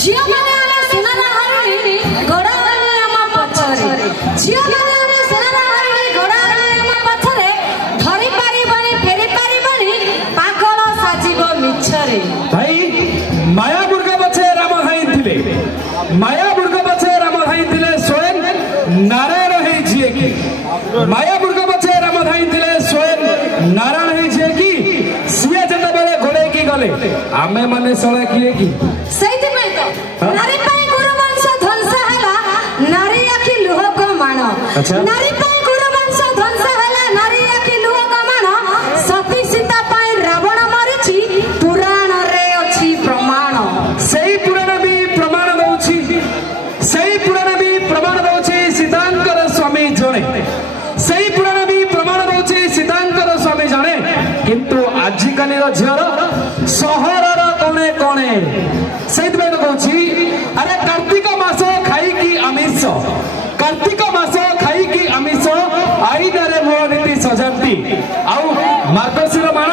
झियो माने आले सुनाना हरिणी गोड़ाले आमा पछरे झियो माने आले सुनाना हरिणी गोड़ाले आमा पछरे धरि पारी बणी फेरी पारी बणी पागल साजिबो मिछरे भाई माया बुर्गा बचे राम धाई थिले माया बुर्गा बचे राम धाई थिले स्वयं नारायण है जिए की माया बुर्गा बचे राम धाई थिले स्वयं नारायण है जिए की सिया जंदा बेले घोड़े की गले आमे माने सळे किए की सही में तो नारी पाई गुरु वंश ध्वंस हला नारी आखि लुह को मानो नारी पाई गुरु वंश ध्वंस हला नारी आखि लुह को मानो सती सीता पाई रावण मरिछि पुराण रे अछि प्रमाण सही पुराण भी प्रमाण दउछि सही पुराण भी प्रमाण दउछि सीतांकर स्वामी जणे सही पुराण भी प्रमाण दउछि सीतांकर स्वामी जणे किंतु आजिकाली रो झियर सहर रो कोणे कोणे सहित में कहूँ अरे कार्तिक मास खाई की आमिष कार्तिक मास खाई की आमिष आईन रे मोह नीति सजाती आउ मार्गशीर माण